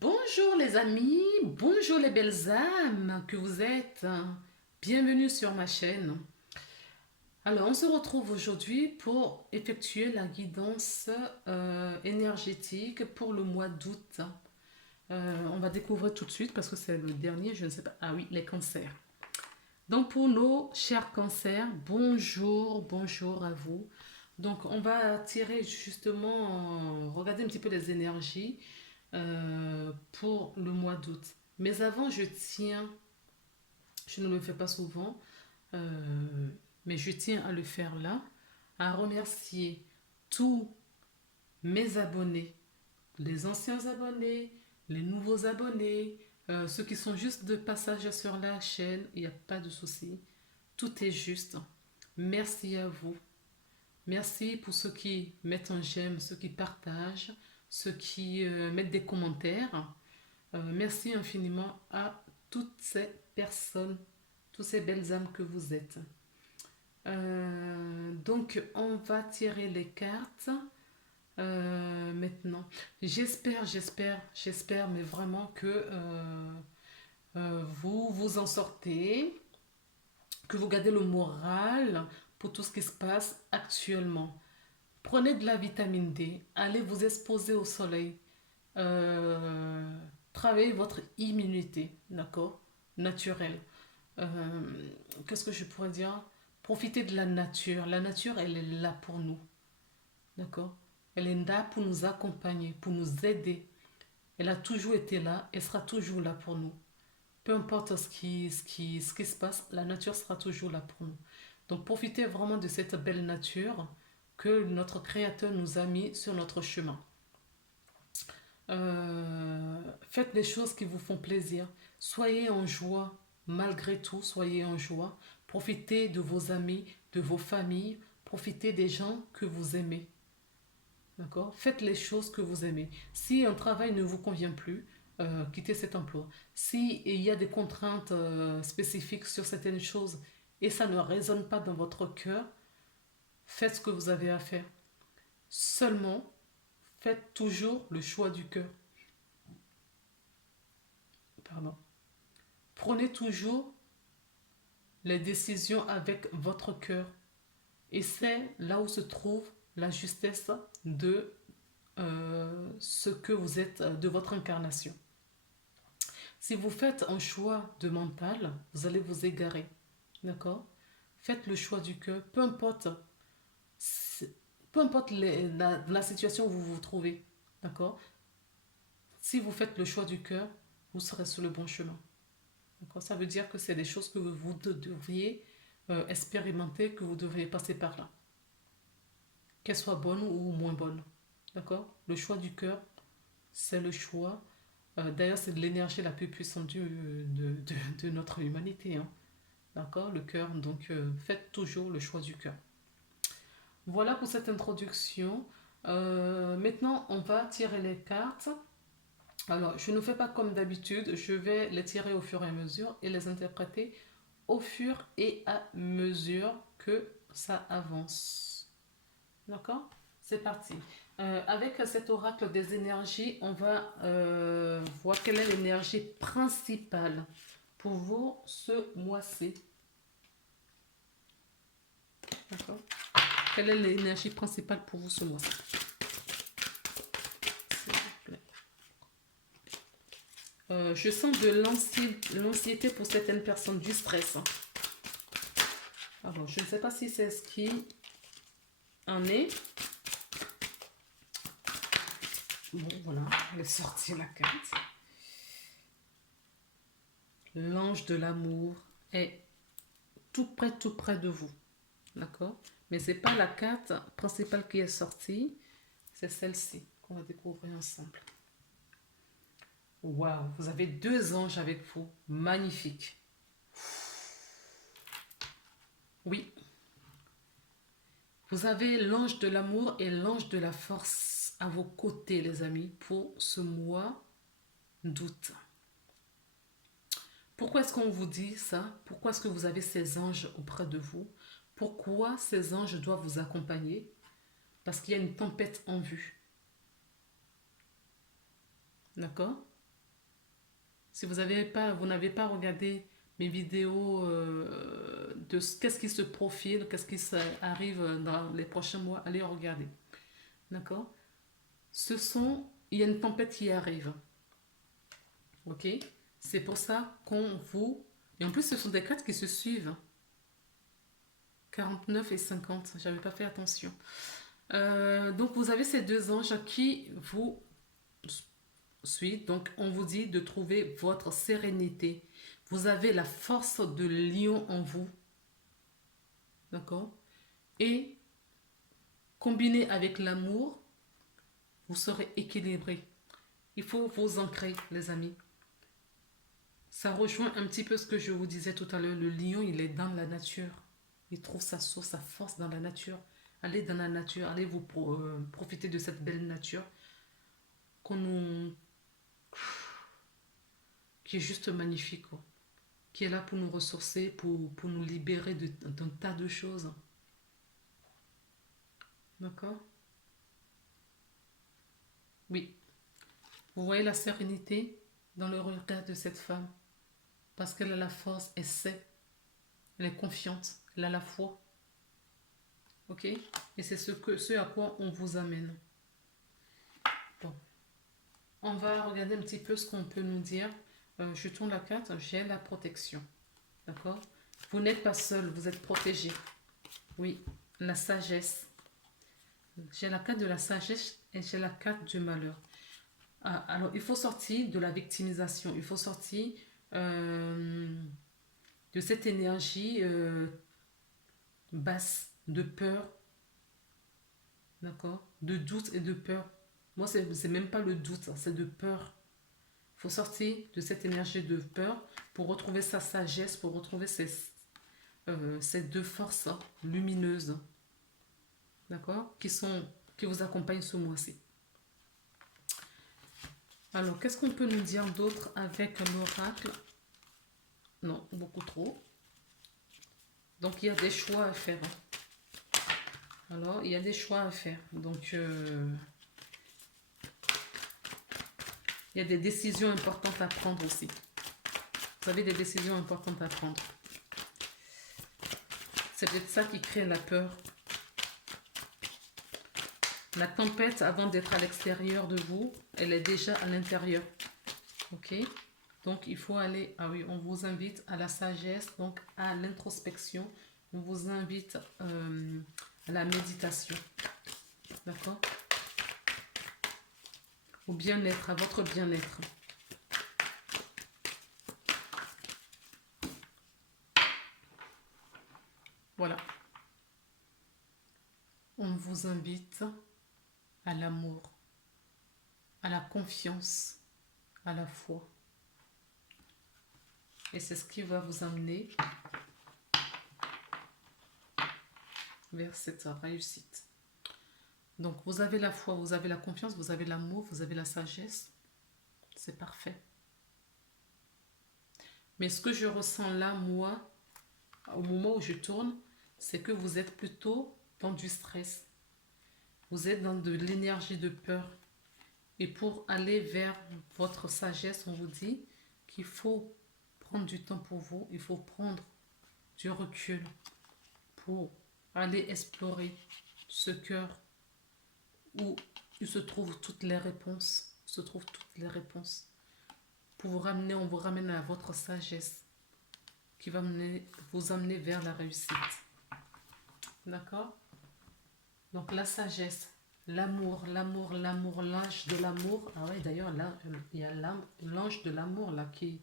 Bonjour les amis, bonjour les belles âmes que vous êtes. Bienvenue sur ma chaîne. Alors, on se retrouve aujourd'hui pour effectuer la guidance énergétique pour le mois d'août. On va découvrir tout de suite parce que c'est le dernier, je ne sais pas. Ah oui, les cancers. Donc, pour nos chers cancers, bonjour, bonjour à vous. Donc, on va tirer justement, regarder un petit peu les énergies pour le mois d'août. Mais avant, je ne le fais pas souvent, euh, mais je tiens à le faire là, à remercier tous mes abonnés, les anciens abonnés, les nouveaux abonnés, ceux qui sont juste de passage sur la chaîne, il n'y a pas de souci. Tout est juste. Merci à vous. Merci pour ceux qui mettent un j'aime, ceux qui partagent, ceux qui mettent des commentaires. Merci infiniment à toutes ces personnes, toutes ces belles âmes que vous êtes. Donc, on va tirer les cartes maintenant. J'espère, mais vraiment que vous vous en sortez, que vous gardez le moral pour tout ce qui se passe actuellement. Prenez de la vitamine D, allez vous exposer au soleil, euh, travaillez votre immunité, d'accord, naturelle. Qu'est-ce que je pourrais dire? Profitez de la nature. La nature, elle est là pour nous, d'accord? Elle est là pour nous accompagner, pour nous aider. Elle a toujours été là, elle sera toujours là pour nous. Peu importe ce qui se passe, la nature sera toujours là pour nous. Donc profitez vraiment de cette belle nature que notre Créateur nous a mis sur notre chemin. Faites des choses qui vous font plaisir. Soyez en joie, malgré tout, soyez en joie. Profitez de vos amis, de vos familles. Profitez des gens que vous aimez. D'accord? Faites les choses que vous aimez. Si un travail ne vous convient plus, quittez cet emploi. Si il y a des contraintes spécifiques sur certaines choses et ça ne résonne pas dans votre cœur, faites ce que vous avez à faire. Seulement, faites toujours le choix du cœur. Pardon. Prenez toujours les décisions avec votre cœur. Et c'est là où se trouve la justesse de ce que vous êtes, de votre incarnation. Si vous faites un choix de mental, vous allez vous égarer. D'accord? Faites le choix du cœur, peu importe la situation où vous vous trouvez. D'accord? Si vous faites le choix du cœur, vous serez sur le bon chemin. D'accord? Ça veut dire que c'est des choses que vous devriez expérimenter, que vous devriez passer par là. Qu'elles soient bonnes ou moins bonnes. D'accord? Le choix du cœur, c'est le choix. D'ailleurs, c'est de l'énergie la plus puissante de notre humanité. Hein. D'accord? Le cœur. Donc, faites toujours le choix du cœur. Voilà pour cette introduction. Maintenant, on va tirer les cartes. Alors, je ne fais pas comme d'habitude. Je vais les tirer au fur et à mesure et les interpréter au fur et à mesure que ça avance. D'accord? C'est parti. Avec cet oracle des énergies, on va voir quelle est l'énergie principale pour vous ce mois-ci. D'accord? Quelle est l'énergie principale pour vous ce mois-ci? S'il vous plaît. Je sens de l'anxiété pour certaines personnes, du stress. Hein. Alors, je ne sais pas si c'est ce qui en est. Bon, voilà, elle est sortie la carte. L'ange de l'amour est tout près de vous. D'accord? Mais ce n'est pas la carte principale qui est sortie, c'est celle-ci qu'on va découvrir ensemble. Waouh, vous avez deux anges avec vous. Magnifique. Oui, vous avez l'ange de l'amour et l'ange de la force à vos côtés, les amis, pour ce mois d'août. Pourquoi est-ce qu'on vous dit ça? Pourquoi est-ce que vous avez ces anges auprès de vous? Pourquoi ces anges doivent vous accompagner? Parce qu'il y a une tempête en vue. D'accord? Si vous n'avez pas regardé mes vidéos de qu'est-ce qui se profile, qu'est-ce qui arrive dans les prochains mois, allez regarder. D'accord? Il y a une tempête qui arrive. Ok? C'est pour ça qu'on vous... Et en plus, ce sont des cartes qui se suivent. 49 et 50, j'avais pas fait attention. Donc, vous avez ces deux anges qui vous suivent. Donc, on vous dit de trouver votre sérénité. Vous avez la force de lion en vous. D'accord? Et combiné avec l'amour, vous serez équilibré. Il faut vous ancrer, les amis. Ça rejoint un petit peu ce que je vous disais tout à l'heure. Le lion, il est dans la nature. Il trouve sa source, sa force dans la nature. Allez dans la nature, allez vous profiter de cette belle nature qu'on nous... qui est juste magnifique, quoi. Qui est là pour nous ressourcer, pour nous libérer d'un tas de choses. D'accord? Oui. Vous voyez la sérénité dans le regard de cette femme. Parce qu'elle a la force, elle sait, elle est confiante, elle a la foi. Ok? Et c'est ce à quoi on vous amène. Bon. On va regarder un petit peu ce qu'on peut nous dire. Je tourne la carte, j'ai la protection. D'accord? Vous n'êtes pas seul, vous êtes protégé. Oui, la sagesse. J'ai la carte de la sagesse et j'ai la carte du malheur. Ah, alors, il faut sortir de la victimisation. Il faut sortir de cette énergie basse, de peur, d'accord? De doute et de peur. Moi, c'est même pas le doute, c'est de peur. Il faut sortir de cette énergie de peur pour retrouver sa sagesse, pour retrouver ces deux forces lumineuses, d'accord? Qui vous accompagnent ce mois-ci. Alors, qu'est-ce qu'on peut nous dire d'autre avec l'oracle? Non, beaucoup trop. Donc, il y a des choix à faire. Alors, il y a des choix à faire. Donc, il y a des décisions importantes à prendre aussi. Vous avez des décisions importantes à prendre. C'est peut-être ça qui crée la peur. La tempête, avant d'être à l'extérieur de vous, elle est déjà à l'intérieur. Ok? Donc, il faut aller... Ah oui, on vous invite à la sagesse, donc à l'introspection. On vous invite à la méditation. D'accord? Au bien-être, à votre bien-être. Voilà. On vous invite à l'amour, à la confiance, à la foi. Et c'est ce qui va vous amener vers cette réussite. Donc, vous avez la foi, vous avez la confiance, vous avez l'amour, vous avez la sagesse. C'est parfait. Mais ce que je ressens là, moi, au moment où je tourne, c'est que vous êtes plutôt dans du stress. Vous êtes dans de l'énergie de peur. Et pour aller vers votre sagesse, on vous dit qu'il faut prendre du temps pour vous. Il faut prendre du recul pour aller explorer ce cœur où il se trouvent toutes les réponses. Pour vous ramener, on vous ramène à votre sagesse qui va vous amener vers la réussite. D'accord? Donc la sagesse, l'amour, l'ange de l'amour. Ah ouais, d'ailleurs, là, il y a l'ange de l'amour là qui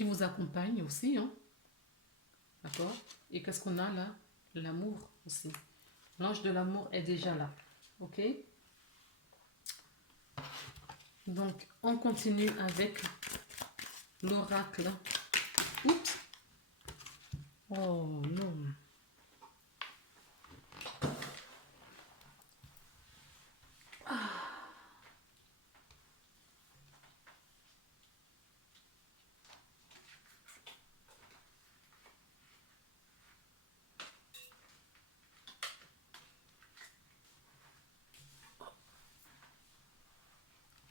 vous accompagne aussi. Hein? D'accord? Et qu'est-ce qu'on a là? L'amour aussi. L'ange de l'amour est déjà là. Ok? Donc, on continue avec l'oracle. Oups! Oh non!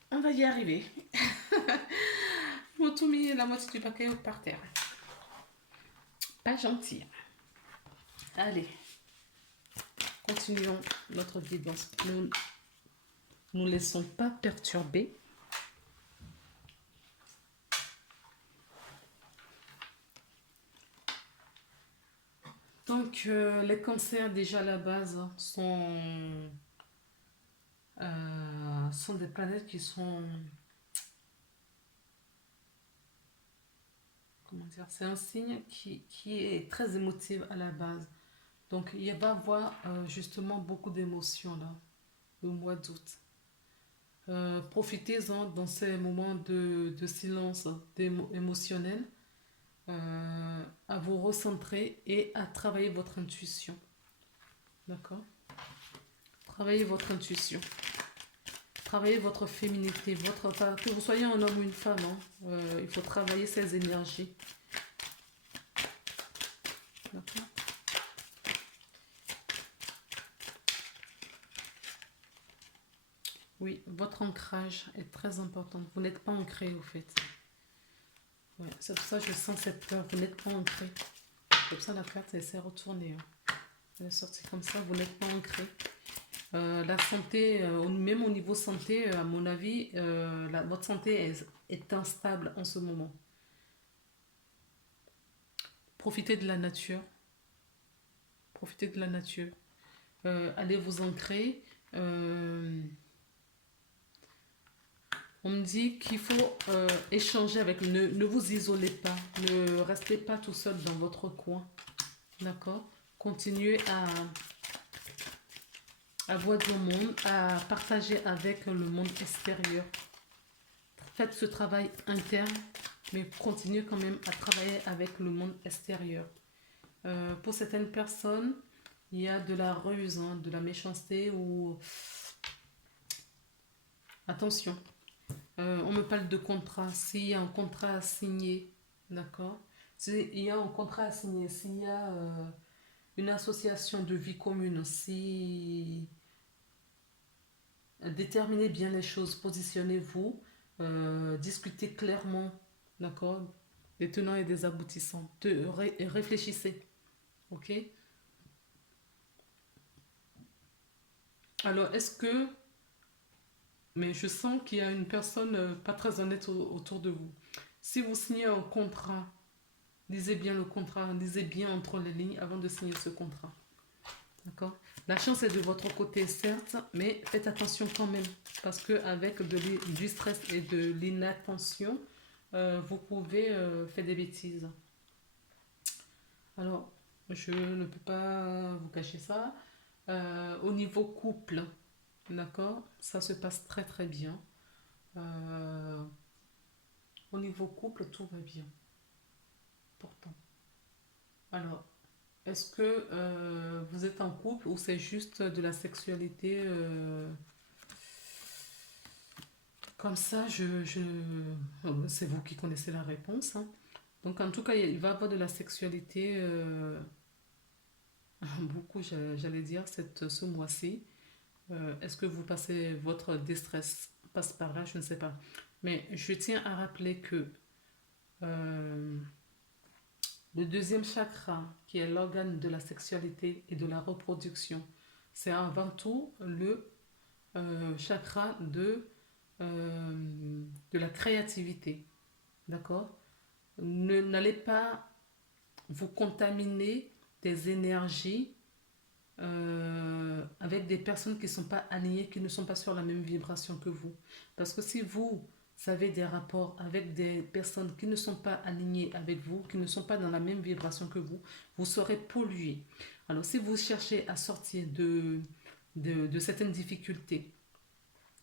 On va y arriver. Ils ont tout mis la moitié du paquet par terre. Pas gentil. Allez, continuons notre guidance. Nous nous laissons pas perturber. Donc, les cancers, déjà à la base, sont des planètes qui sont... Comment dire? C'est un signe qui est très émotif à la base. Donc, il va y avoir justement beaucoup d'émotions là, le mois d'août. Profitez-en dans ces moments de silence émotionnel, à vous recentrer et à travailler votre intuition. D'accord? Travaillez votre intuition. Travaillez votre féminité. Que vous soyez un homme ou une femme, hein, il faut travailler ces énergies. D'accord? Oui, votre ancrage est très important. Vous n'êtes pas ancré au fait. Ouais, c'est pour ça que je sens cette peur. Vous n'êtes pas ancré. C'est pour ça la carte, elle s'est retournée. Hein. Elle est sortie comme ça, vous n'êtes pas ancré. La santé, même au niveau santé, à mon avis, votre santé est instable en ce moment. Profitez de la nature. Profitez de la nature. Allez vous ancrer. On me dit qu'il faut échanger avec... Ne vous isolez pas. Ne restez pas tout seul dans votre coin. D'accord? Continuez à voir du monde, à partager avec le monde extérieur. Faites ce travail interne, mais continuez quand même à travailler avec le monde extérieur. Pour certaines personnes, il y a de la ruse, hein, de la méchanceté ou... Attention, on me parle de contrat. S'il y a un contrat à signer, d'accord? S'il y a un contrat à signer, s'il y a une association de vie commune, si... Déterminez bien les choses, positionnez-vous, discutez clairement, d'accord? Des tenants et des aboutissants. Réfléchissez, ok? Alors, est-ce que... Mais je sens qu'il y a une personne pas très honnête autour de vous. Si vous signez un contrat, lisez bien le contrat, lisez bien entre les lignes avant de signer ce contrat. D'accord? La chance est de votre côté, certes, mais faites attention quand même. Parce qu'avec du stress et de l'inattention, vous pouvez faire des bêtises. Alors, je ne peux pas vous cacher ça. Au niveau couple, d'accord, ça se passe très très bien. Euh, Au niveau couple, tout va bien. Pourtant. Alors, est-ce que vous êtes en couple ou c'est juste de la sexualité comme ça, c'est vous qui connaissez la réponse. Hein. Donc, en tout cas, il va y avoir de la sexualité, beaucoup, j'allais dire, ce mois-ci. Est-ce que vous passez votre déstress passe par là? Je ne sais pas. Mais je tiens à rappeler que euh, le deuxième chakra, qui est l'organe de la sexualité et de la reproduction, c'est avant tout le chakra de la créativité. D'accord? N'allez pas vous contaminer des énergies avec des personnes qui ne sont pas alignées, qui ne sont pas sur la même vibration que vous. Parce que si vous avez des rapports avec des personnes qui ne sont pas alignées avec vous, qui ne sont pas dans la même vibration que vous serez pollué. Alors si vous cherchez à sortir de certaines difficultés,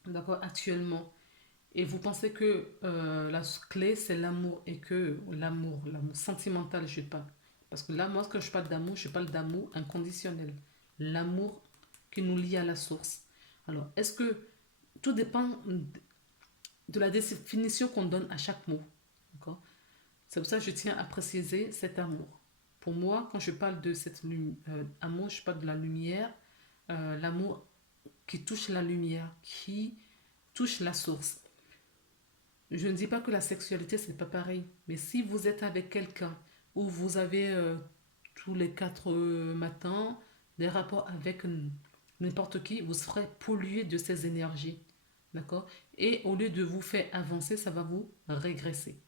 d'accord, actuellement, et vous pensez que la clé c'est l'amour et que l'amour sentimental, je parle. Parce que là, moi, quand je parle d'amour, je parle d'amour inconditionnel. L'amour qui nous lie à la source. Alors, est-ce que tout dépend de la définition qu'on donne à chaque mot. D'accord? C'est pour ça que je tiens à préciser cet amour. Pour moi, quand je parle de cet amour, je parle de la lumière, l'amour qui touche la lumière, qui touche la source. je ne dis pas que la sexualité, c'est pas pareil. Mais si vous êtes avec quelqu'un où vous avez tous les 4 matins des rapports avec n'importe qui, vous serez pollué de ces énergies. D'accord? Et au lieu de vous faire avancer, ça va vous régresser.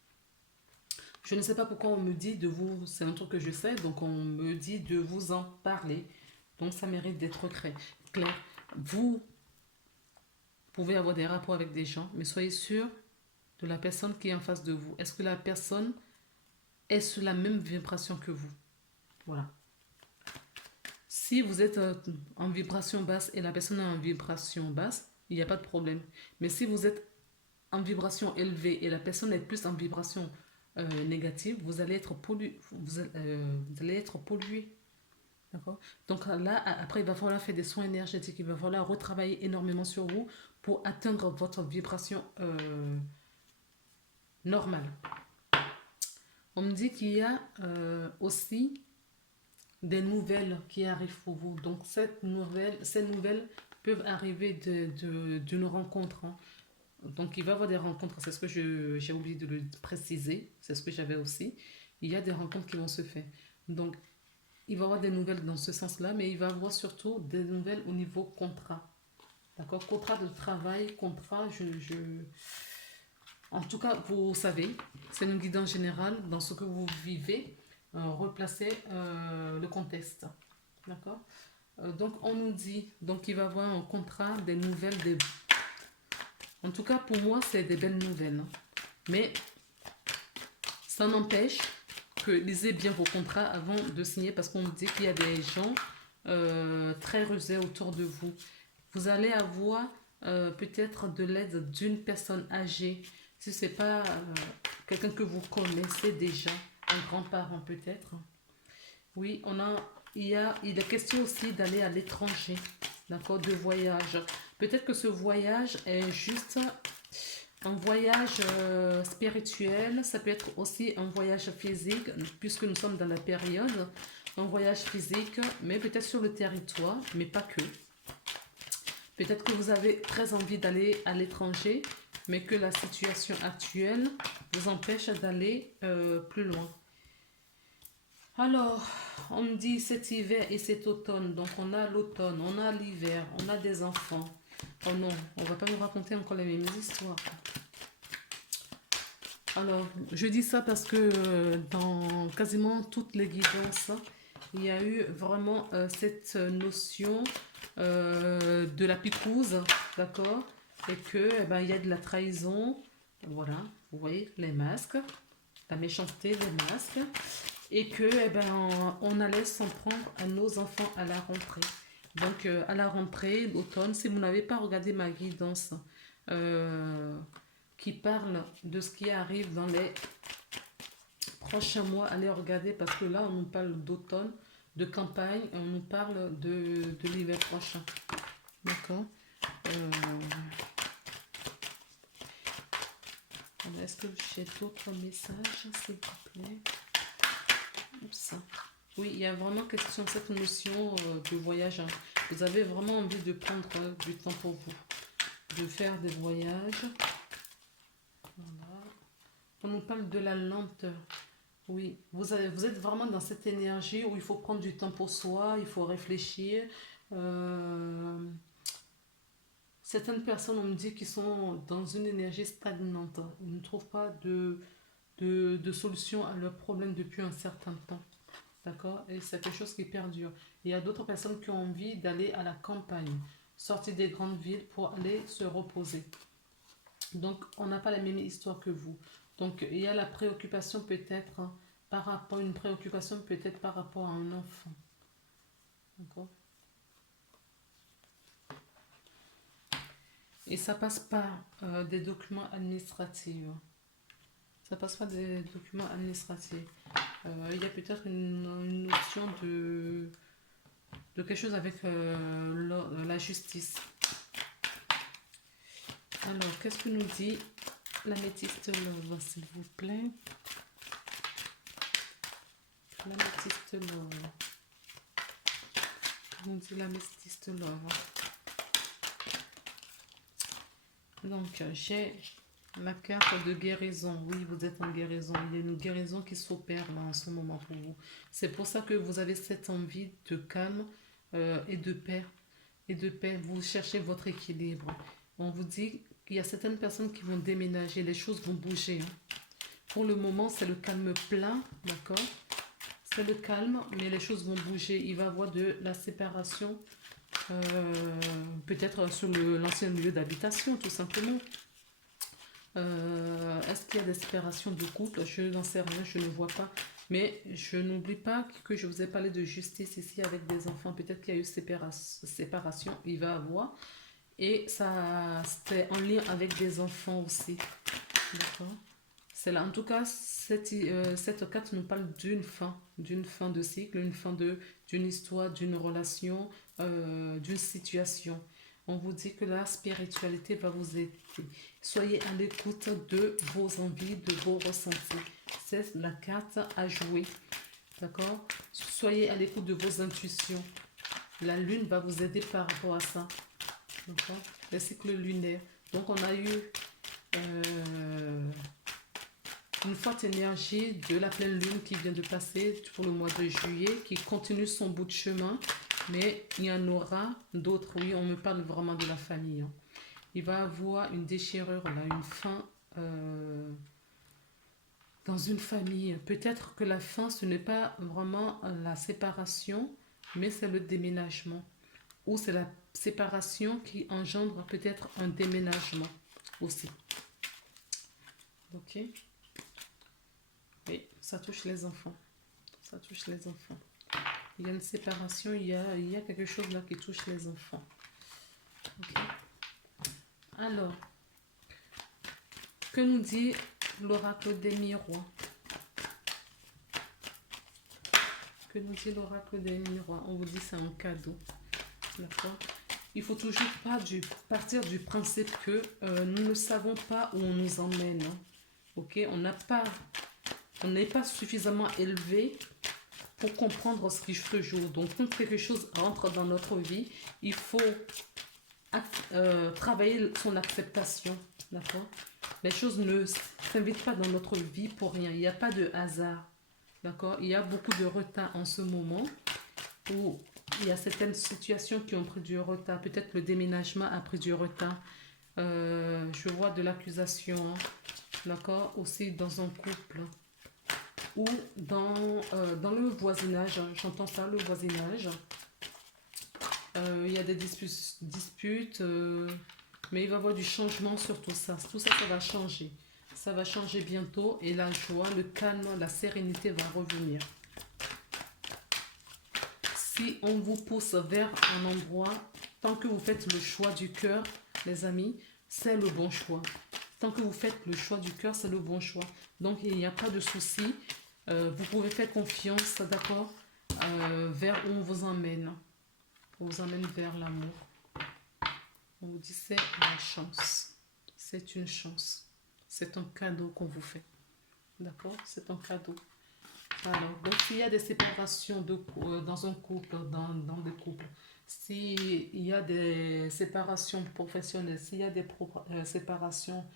Je ne sais pas pourquoi on me dit de vous, c'est un truc que je sais, donc on me dit de vous en parler. Donc ça mérite d'être clair. Vous pouvez avoir des rapports avec des gens, mais soyez sûr de la personne qui est en face de vous. Est-ce que la personne est sur la même vibration que vous? Voilà. Si vous êtes en vibration basse et la personne est en vibration basse, il n'y a pas de problème. Mais si vous êtes en vibration élevée et la personne est plus en vibration négative, vous allez être vous allez être pollué. D'accord? Donc là, après, il va falloir faire des soins énergétiques. Il va falloir retravailler énormément sur vous pour atteindre votre vibration normale. On me dit qu'il y a aussi des nouvelles qui arrivent pour vous. Donc ces nouvelles peuvent arriver d'une rencontre. Hein. Donc il va y avoir des rencontres, c'est ce que j'ai oublié de le préciser, c'est ce que j'avais aussi. Il y a des rencontres qui vont se faire. Donc il va y avoir des nouvelles dans ce sens-là, mais il va y avoir surtout des nouvelles au niveau contrat. D'accord? Contrat de travail, contrat, en tout cas, vous savez, c'est une guidance générale dans ce que vous vivez. Replacez le contexte. D'accord? Donc, on nous dit donc qu'il va y avoir un contrat, des nouvelles. En tout cas, pour moi, c'est des belles nouvelles. Hein. Mais ça n'empêche que lisez bien vos contrats avant de signer parce qu'on me dit qu'il y a des gens très rusés autour de vous. Vous allez avoir peut-être de l'aide d'une personne âgée. Si ce n'est pas quelqu'un que vous connaissez déjà, un grand-parent peut-être. Oui, il est question aussi d'aller à l'étranger, d'accord, de voyage. Peut-être que ce voyage est juste un voyage spirituel, ça peut être aussi un voyage physique, puisque nous sommes dans la période, un voyage physique, mais peut-être sur le territoire, mais pas que. Peut-être que vous avez très envie d'aller à l'étranger, mais que la situation actuelle vous empêche d'aller plus loin. Alors, on me dit cet hiver et cet automne. Donc, on a l'automne, on a l'hiver, on a des enfants. Oh non, on va pas nous raconter encore les mêmes histoires. Alors, je dis ça parce que dans quasiment toutes les guidances, il y a eu vraiment cette notion de la picouse, d'accord? Et que, eh ben, il y a de la trahison. Voilà, vous voyez, les masques, la méchanceté des masques. Et que, eh ben, on allait s'en prendre à nos enfants à la rentrée. Donc, à la rentrée d'automne, si vous n'avez pas regardé ma guidance qui parle de ce qui arrive dans les prochains mois, allez regarder parce que là, on nous parle d'automne, de campagne, on nous parle de l'hiver prochain. D'accord. Est-ce que j'ai d'autres messages, s'il vous plaît? Oups. Oui, il y a vraiment question de cette notion de voyage. Hein. Vous avez vraiment envie de prendre du temps pour vous, de faire des voyages. Voilà. On nous parle de la lenteur. Oui, vous êtes vraiment dans cette énergie où il faut prendre du temps pour soi, il faut réfléchir. Certaines personnes, on me dit qu'ils sont dans une énergie stagnante. Ils ne trouvent pas de solution à leurs problèmes depuis un certain temps. D'accord? Et c'est quelque chose qui perdure. Il y a d'autres personnes qui ont envie d'aller à la campagne, sortir des grandes villes pour aller se reposer. Donc, on n'a pas la même histoire que vous. Donc, il y a la préoccupation peut-être par rapport, une préoccupation peut-être par rapport à un enfant. D'accord? Et ça passe par des documents administratifs. Ça passe pas des documents administratifs. Il y a peut-être une notion de quelque chose avec la justice. Alors, qu'est-ce que nous dit l'améthyste love, s'il vous plaît? L'améthyste love. Nous dit l'améthyste love. Donc, j'ai La carte de guérison. Oui, vous êtes en guérison. Il y a une guérison qui s'opère là en ce moment pour vous. C'est pour ça que vous avez cette envie de calme et de paix. Et de paix. Vous cherchez votre équilibre. On vous dit qu'il y a certaines personnes qui vont déménager. Les choses vont bouger, hein. Pour le moment, c'est le calme plein. D'accord? C'est le calme, mais les choses vont bouger. Il va y avoir de la séparation. Peut-être sur l'ancien lieu d'habitation, tout simplement. Est-ce qu'il y a des séparations de couple? Je n'en sais rien, je ne vois pas. Mais je n'oublie pas que je vous ai parlé de justice ici avec des enfants. Peut-être qu'il y a eu séparation, il va y avoir. Et ça, c'était en lien avec des enfants aussi. D'accord? C'est là. En tout cas, cette carte nous parle d'une fin de cycle, d'une histoire, d'une relation, d'une situation. On vous dit que la spiritualité va vous aider. Soyez à l'écoute de vos envies, de vos ressentis. C'est la carte à jouer. D'accord? Soyez à l'écoute de vos intuitions. La lune va vous aider par rapport à ça. D'accord? Le cycle lunaire. Donc, on a eu une forte énergie de la pleine lune qui vient de passer pour le mois de juillet, qui continue son bout de chemin, mais il y en aura d'autres. Oui, on me parle vraiment de la famille, hein. Il va y avoir une déchirure, là, une fin dans une famille. Peut-être que la fin, ce n'est pas vraiment la séparation, mais c'est le déménagement. Ou c'est la séparation qui engendre peut-être un déménagement aussi. Ok? Oui, ça touche les enfants. Ça touche les enfants. Il y a une séparation, il y a quelque chose là qui touche les enfants. Ok. Alors, que nous dit l'oracle des miroirs? Que nous dit l'oracle des miroirs? On vous dit c'est un cadeau. D'accord? Il faut toujours pas partir du principe que nous ne savons pas où on nous emmène, hein. Ok? On n'est pas suffisamment élevé pour comprendre ce qui se joue. Donc, quand quelque chose rentre dans notre vie, il faut travailler son acceptation. D'accord? Les choses ne s'invitent pas dans notre vie pour rien. Il n'y a pas de hasard. D'accord? Il y a beaucoup de retard en ce moment où il y a certaines situations qui ont pris du retard. Peut-être le déménagement a pris du retard. Je vois de l'accusation. Hein. D'accord? Aussi dans un couple ou dans le voisinage. J'entends ça, le voisinage. Il y a des disputes, mais il va y avoir du changement sur tout ça. Tout ça, ça va changer. Ça va changer bientôt et la joie, le calme, la sérénité va revenir. Si on vous pousse vers un endroit, tant que vous faites le choix du cœur, les amis, c'est le bon choix. Tant que vous faites le choix du cœur, c'est le bon choix. Donc, il n'y a pas de souci. Vous pouvez faire confiance, d'accord, vers où on vous emmène. On vous emmène vers l'amour. On vous dit c'est la chance. C'est une chance. C'est un cadeau qu'on vous fait. D'accord? C'est un cadeau. Alors, donc s'il y a des séparations dans un couple, dans des couples, s'il y a des séparations professionnelles, s'il y a des séparations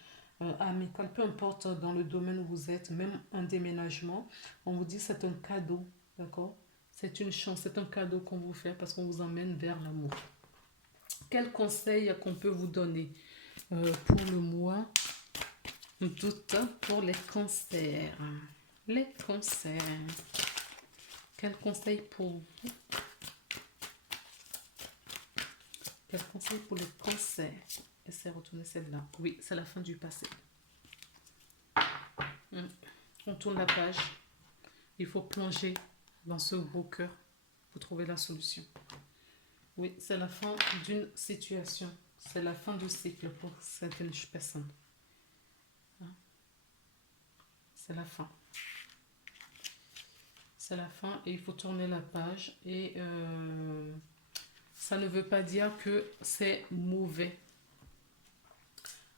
amicales, peu importe dans le domaine où vous êtes, même un déménagement, on vous dit c'est un cadeau, d'accord? C'est une chance, c'est un cadeau qu'on vous fait parce qu'on vous emmène vers l'amour. Quel conseil qu'on peut vous donner pour le mois d'août pour les cancers? Les cancers. Quel conseil pour vous? Quel conseil pour les cancers? Essayez de retourner celle-là. Oui, c'est la fin du passé. On tourne la page. Il faut plonger dans ce beau cœur pour trouver la solution. Oui, c'est la fin d'une situation. C'est la fin du cycle pour certaines personnes. C'est la fin. C'est la fin et il faut tourner la page. Et ça ne veut pas dire que c'est mauvais.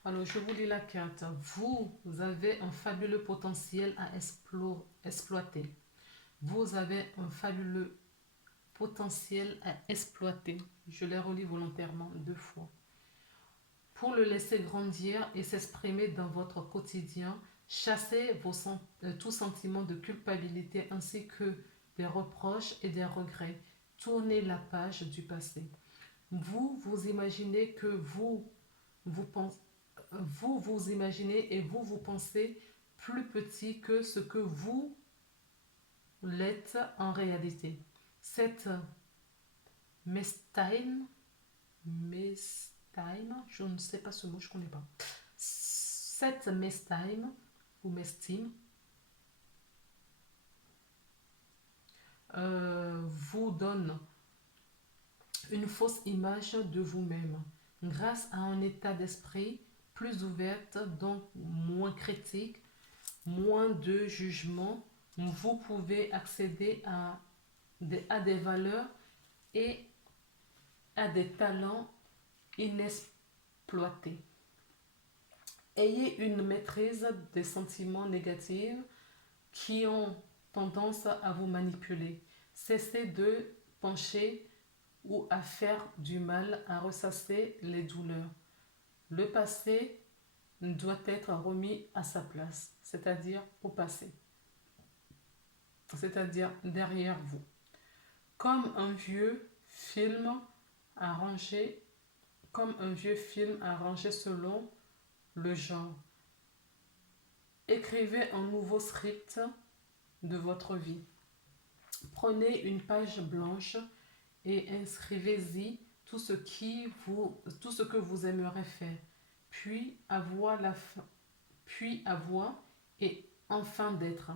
Alors, je vous lis la carte. Vous avez un fabuleux potentiel à exploiter. Vous avez un fabuleux potentiel à exploiter. Je l'ai relis volontairement 2 fois. Pour le laisser grandir et s'exprimer dans votre quotidien, chassez tout sentiment de culpabilité ainsi que des reproches et des regrets. Tournez la page du passé. Vous imaginez que vous, pensez, vous imaginez et vous pensez plus petit que ce que vous l'êtes en réalité. Cette mestime, je ne sais pas ce mot, je ne connais pas. Cette mestime ou mestime vous donne une fausse image de vous-même. Grâce à un état d'esprit plus ouverte, donc moins critique, moins de jugement, vous pouvez accéder à des valeurs et à des talents inexploités. Ayez une maîtrise des sentiments négatifs qui ont tendance à vous manipuler. Cessez de pencher ou à faire du mal, à ressasser les douleurs. Le passé doit être remis à sa place, c'est-à-dire au passé, c'est-à-dire derrière vous. Comme un vieux film arrangé, comme un vieux film arrangé selon le genre. Écrivez un nouveau script de votre vie. Prenez une page blanche et inscrivez-y tout ce que vous aimeriez faire. Puis avoir et enfin d'être.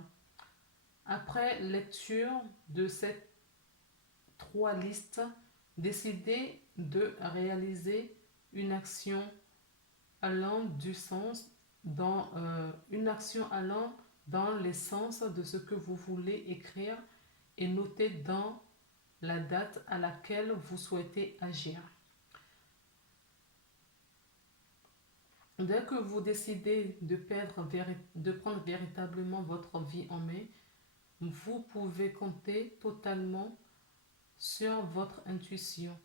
Après lecture de ces 3 listes, décidez de réaliser une action allant une action allant dans l'essence de ce que vous voulez écrire et notez dans la date à laquelle vous souhaitez agir. Dès que vous décidez de prendre véritablement votre vie en main, vous pouvez compter totalement sur votre intuition.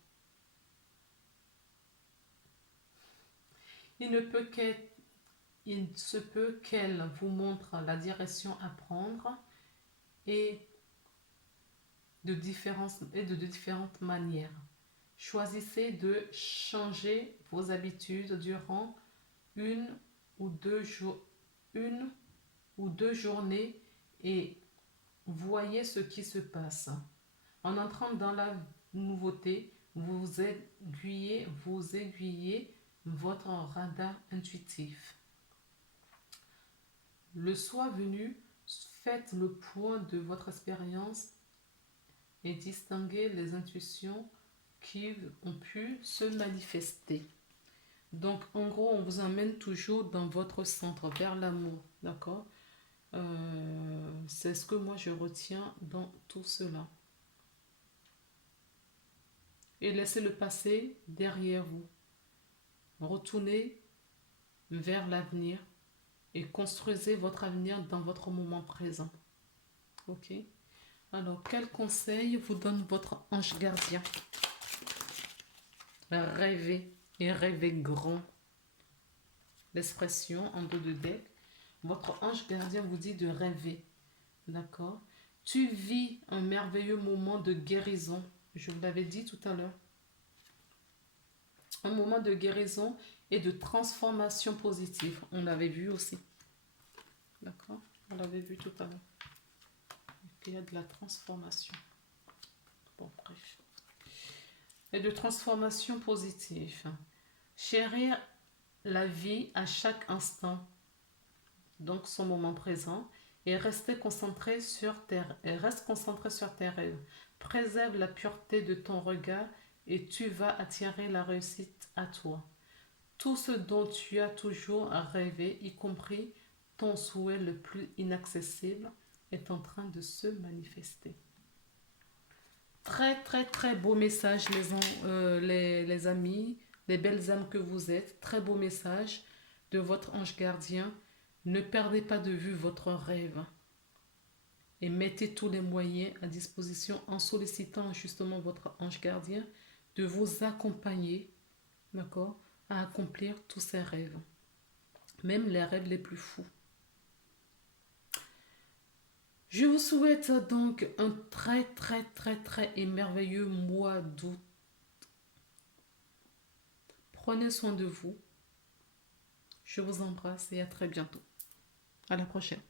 Il se peut qu'elle vous montre la direction à prendre et de différentes manières. Choisissez de changer vos habitudes durant une ou deux journées et voyez ce qui se passe. En entrant dans la nouveauté, vous aiguillez votre radar intuitif. Le soir venu, faites le point de votre expérience et distinguez les intuitions qui ont pu se manifester. Donc, en gros, on vous emmène toujours dans votre centre, vers l'amour, d'accord? C'est ce que moi je retiens dans tout cela. Et laissez le passé derrière vous. Retournez vers l'avenir et construisez votre avenir dans votre moment présent. Ok? Alors, quel conseil vous donne votre ange gardien? Rêvez et rêvez grand. L'expression en dos de deck. Votre ange gardien vous dit de rêver. D'accord? Tu vis un merveilleux moment de guérison. Je vous l'avais dit tout à l'heure. Un moment de guérison et de transformation positive. On l'avait vu aussi. D'accord? On l'avait vu tout à l'heure. Il y a de la transformation. Bon, bref. Et de transformation positive. Chérir la vie à chaque instant. Donc son moment présent. Et reste concentré sur tes rêves. Préserve la pureté de ton regard et tu vas attirer la réussite à toi. Tout ce dont tu as toujours rêvé, y compris ton souhait le plus inaccessible, est en train de se manifester. Très très très beau message les amis, les belles âmes que vous êtes. Très beau message de votre ange gardien. Ne perdez pas de vue votre rêve et mettez tous les moyens à disposition en sollicitant justement votre ange gardien de vous accompagner, d'accord, à accomplir tous ses rêves, même les rêves les plus fous. Je vous souhaite donc un très très très très et merveilleux mois d'août. Prenez soin de vous. Je vous embrasse et à très bientôt. À la prochaine.